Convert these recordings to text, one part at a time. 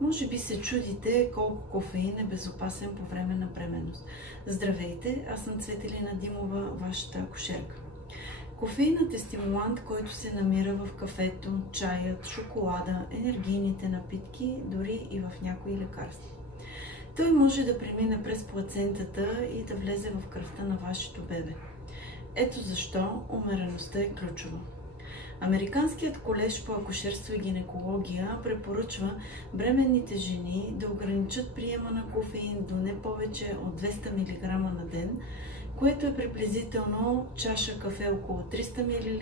Може би се чудите колко кофеин е безопасен по време на бременност. Здравейте, аз съм Цветелина Димова, вашата акушерка. Кофеинът е стимулант, който се намира в кафето, чаят, шоколада, енергийните напитки, дори и в някои лекарства. Той може да премине през плацентата и да влезе в кръвта на вашето бебе. Ето защо умереността е ключова. Американският колеж по акушерство и гинекология препоръчва бременните жени да ограничат приема на кофеин до не повече от 200 мг на ден, което е приблизително чаша кафе около 300 мл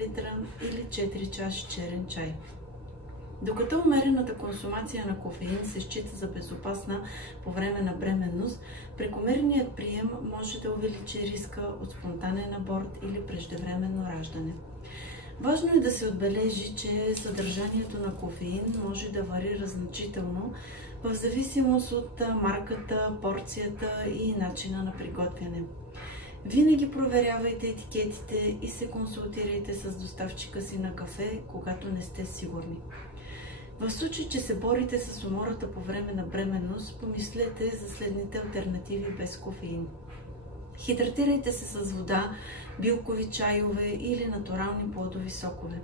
или 4 чаши черен чай. Докато умерената консумация на кофеин се счита за безопасна по време на бременност, прекомерният прием може да увеличи риска от спонтанен аборт или преждевременно раждане. Важно е да се отбележи, че съдържанието на кофеин може да варира значително в зависимост от марката, порцията и начина на приготвяне. Винаги проверявайте етикетите и се консултирайте с доставчика си на кафе, когато не сте сигурни. В случай, че се борите с умората по време на бременност, помислете за следните алтернативи без кофеин. Хидратирайте се с вода, билкови чайове или натурални плодови сокове.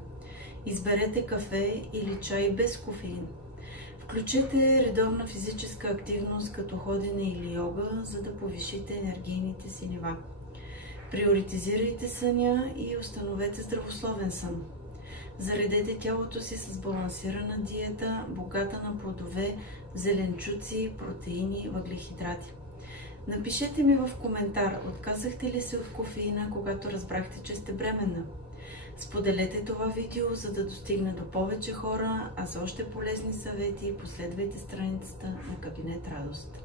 Изберете кафе или чай без кофеин. Включете редовна физическа активност, като ходене или йога, за да повишите енергийните си нива. Приоритизирайте съня и установете здравословен сън. Заредете тялото си с балансирана диета, богата на плодове, зеленчуци, протеини, въглехидрати. Напишете ми в коментар, отказахте ли се от кофеина, когато разбрахте, че сте бременна. Споделете това видео, за да достигне до повече хора, а за още полезни съвети последвайте страницата на Кабинет Радост.